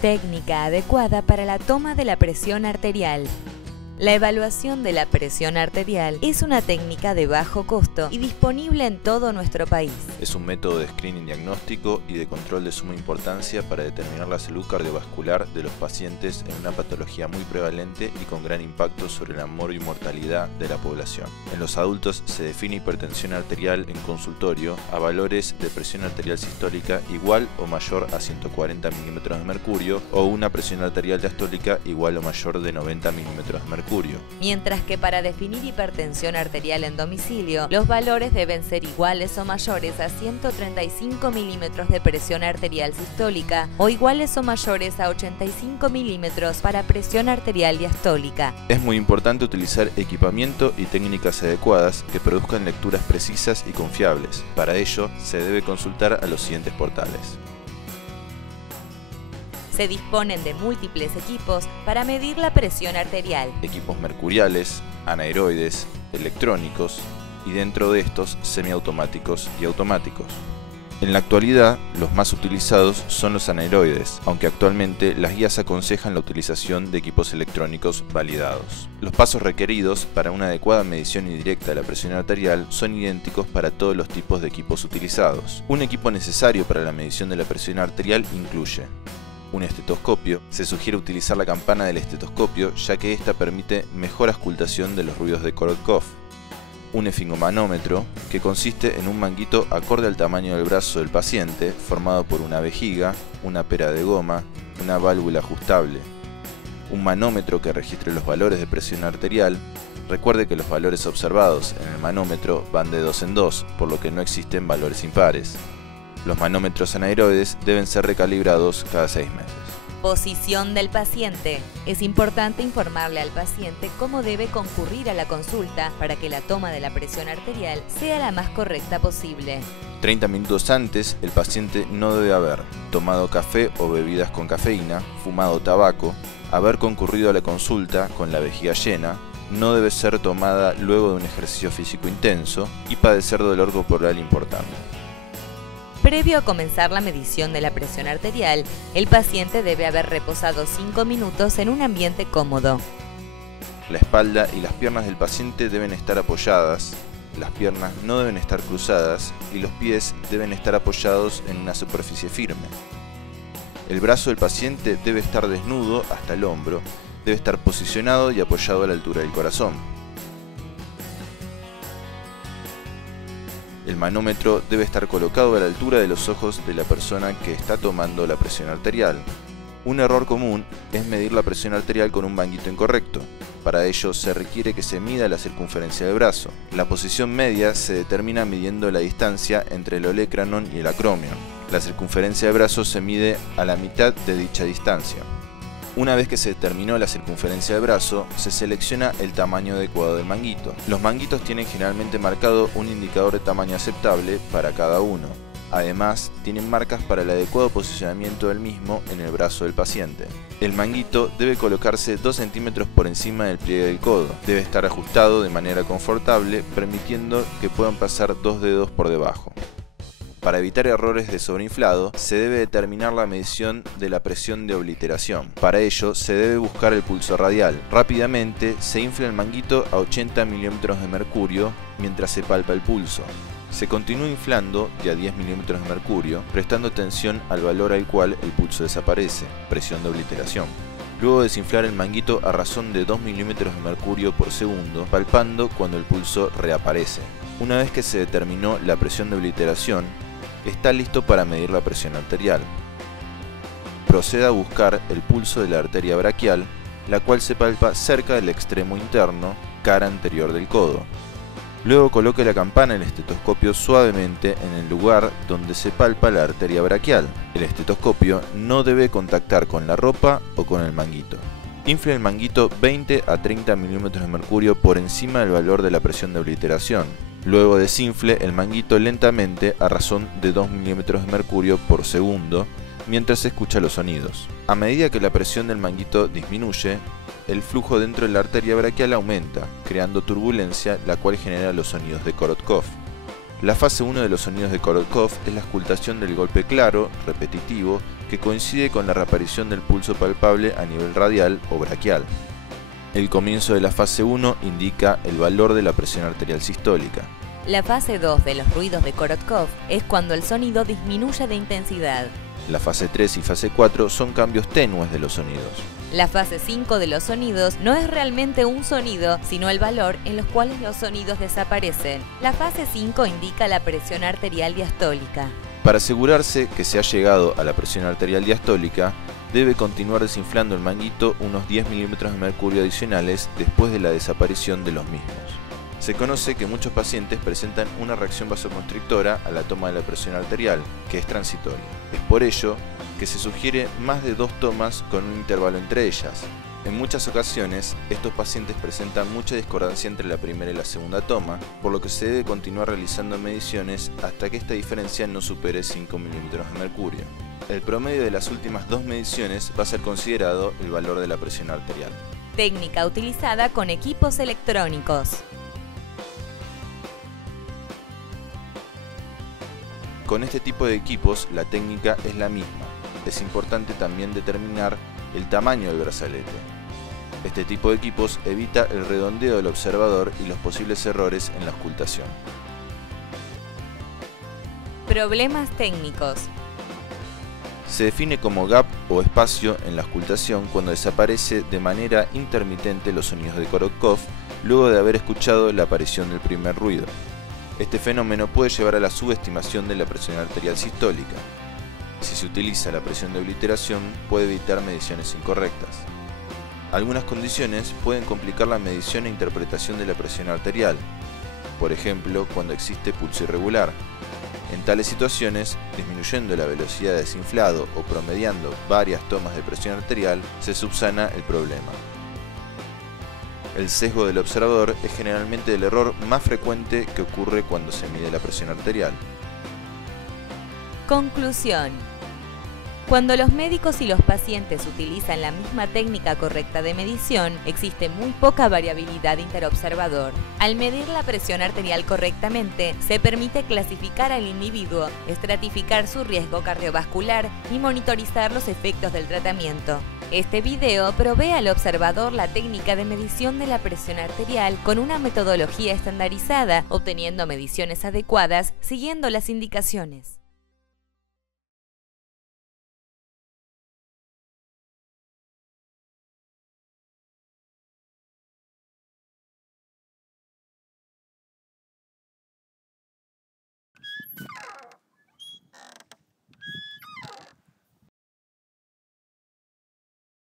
Técnica adecuada para la toma de la presión arterial. La evaluación de la presión arterial es una técnica de bajo costo y disponible en todo nuestro país. Es un método de screening diagnóstico y de control de suma importancia para determinar la salud cardiovascular de los pacientes en una patología muy prevalente y con gran impacto sobre la mortalidad de la población. En los adultos se define hipertensión arterial en consultorio a valores de presión arterial sistólica igual o mayor a 140 milímetros de mercurio o una presión arterial diastólica igual o mayor de 90 milímetros de mercurio. Mientras que para definir hipertensión arterial en domicilio, los valores deben ser iguales o mayores a 135 milímetros de presión arterial sistólica o iguales o mayores a 85 milímetros para presión arterial diastólica. Es muy importante utilizar equipamiento y técnicas adecuadas que produzcan lecturas precisas y confiables. Para ello, se debe consultar a los siguientes portales. Se disponen de múltiples equipos para medir la presión arterial. Equipos mercuriales, anaeroides, electrónicos y dentro de estos semiautomáticos y automáticos. En la actualidad, los más utilizados son los anaeroides, aunque actualmente las guías aconsejan la utilización de equipos electrónicos validados. Los pasos requeridos para una adecuada medición indirecta de la presión arterial son idénticos para todos los tipos de equipos utilizados. Un equipo necesario para la medición de la presión arterial incluye un estetoscopio. Se sugiere utilizar la campana del estetoscopio, ya que esta permite mejor auscultación de los ruidos de Korotkov. Un esfingomanómetro, que consiste en un manguito acorde al tamaño del brazo del paciente, formado por una vejiga, una pera de goma, una válvula ajustable. Un manómetro que registre los valores de presión arterial. Recuerde que los valores observados en el manómetro van de 2 en 2, por lo que no existen valores impares. Los manómetros anaeroides deben ser recalibrados cada 6 meses. Posición del paciente. Es importante informarle al paciente cómo debe concurrir a la consulta para que la toma de la presión arterial sea la más correcta posible. 30 minutos antes, el paciente no debe haber tomado café o bebidas con cafeína, fumado tabaco, haber concurrido a la consulta con la vejiga llena, no debe ser tomada luego de un ejercicio físico intenso y padecer dolor corporal importante. Previo a comenzar la medición de la presión arterial, el paciente debe haber reposado 5 minutos en un ambiente cómodo. La espalda y las piernas del paciente deben estar apoyadas, las piernas no deben estar cruzadas y los pies deben estar apoyados en una superficie firme. El brazo del paciente debe estar desnudo hasta el hombro, debe estar posicionado y apoyado a la altura del corazón. El manómetro debe estar colocado a la altura de los ojos de la persona que está tomando la presión arterial. Un error común es medir la presión arterial con un manguito incorrecto. Para ello se requiere que se mida la circunferencia del brazo. La posición media se determina midiendo la distancia entre el olecranon y el acromion. La circunferencia del brazo se mide a la mitad de dicha distancia. Una vez que se determinó la circunferencia del brazo, se selecciona el tamaño adecuado del manguito. Los manguitos tienen generalmente marcado un indicador de tamaño aceptable para cada uno. Además, tienen marcas para el adecuado posicionamiento del mismo en el brazo del paciente. El manguito debe colocarse 2 centímetros por encima del pliegue del codo. Debe estar ajustado de manera confortable, permitiendo que puedan pasar 2 dedos por debajo. Para evitar errores de sobreinflado, se debe determinar la medición de la presión de obliteración. Para ello, se debe buscar el pulso radial. Rápidamente, se infla el manguito a 80 milímetros de mercurio mientras se palpa el pulso. Se continúa inflando de a 10 milímetros de mercurio, prestando atención al valor al cual el pulso desaparece, presión de obliteración. Luego desinflar el manguito a razón de 2 milímetros de mercurio por segundo, palpando cuando el pulso reaparece. Una vez que se determinó la presión de obliteración, está listo para medir la presión arterial. Proceda a buscar el pulso de la arteria braquial, la cual se palpa cerca del extremo interno, cara anterior del codo. Luego coloque la campana del estetoscopio suavemente en el lugar donde se palpa la arteria braquial. El estetoscopio no debe contactar con la ropa o con el manguito. Infle el manguito 20 a 30 milímetros de mercurio por encima del valor de la presión de obliteración. Luego desinfle el manguito lentamente a razón de 2 milímetros de mercurio por segundo mientras se escucha los sonidos. A medida que la presión del manguito disminuye, el flujo dentro de la arteria braquial aumenta, creando turbulencia, la cual genera los sonidos de Korotkov. La fase 1 de los sonidos de Korotkov es la auscultación del golpe claro, repetitivo que coincide con la reaparición del pulso palpable a nivel radial o braquial. El comienzo de la fase 1 indica el valor de la presión arterial sistólica. La fase 2 de los ruidos de Korotkov es cuando el sonido disminuye de intensidad. La fase 3 y fase 4 son cambios tenues de los sonidos. La fase 5 de los sonidos no es realmente un sonido, sino el valor en los cuales los sonidos desaparecen. La fase 5 indica la presión arterial diastólica. Para asegurarse que se ha llegado a la presión arterial diastólica, debe continuar desinflando el manguito unos 10 milímetros de mercurio adicionales después de la desaparición de los mismos. Se conoce que muchos pacientes presentan una reacción vasoconstrictora a la toma de la presión arterial, que es transitoria. Es por ello que se sugiere más de 2 tomas con un intervalo entre ellas. En muchas ocasiones, estos pacientes presentan mucha discordancia entre la primera y la segunda toma, por lo que se debe continuar realizando mediciones hasta que esta diferencia no supere 5 milímetros de mercurio. El promedio de las últimas 2 mediciones va a ser considerado el valor de la presión arterial. Técnica utilizada con equipos electrónicos. Con este tipo de equipos, la técnica es la misma. Es importante también determinar el tamaño del brazalete. Este tipo de equipos evita el redondeo del observador y los posibles errores en la auscultación. Problemas técnicos. Se define como gap o espacio en la auscultación cuando desaparece de manera intermitente los sonidos de Korotkov luego de haber escuchado la aparición del primer ruido. Este fenómeno puede llevar a la subestimación de la presión arterial sistólica. Si se utiliza la presión de obliteración, puede evitar mediciones incorrectas. Algunas condiciones pueden complicar la medición e interpretación de la presión arterial, por ejemplo, cuando existe pulso irregular. En tales situaciones, disminuyendo la velocidad de desinflado o promediando varias tomas de presión arterial, se subsana el problema. El sesgo del observador es generalmente el error más frecuente que ocurre cuando se mide la presión arterial. Conclusión. Cuando los médicos y los pacientes utilizan la misma técnica correcta de medición, existe muy poca variabilidad interobservador. Al medir la presión arterial correctamente, se permite clasificar al individuo, estratificar su riesgo cardiovascular y monitorizar los efectos del tratamiento. Este video provee al observador la técnica de medición de la presión arterial con una metodología estandarizada, obteniendo mediciones adecuadas siguiendo las indicaciones.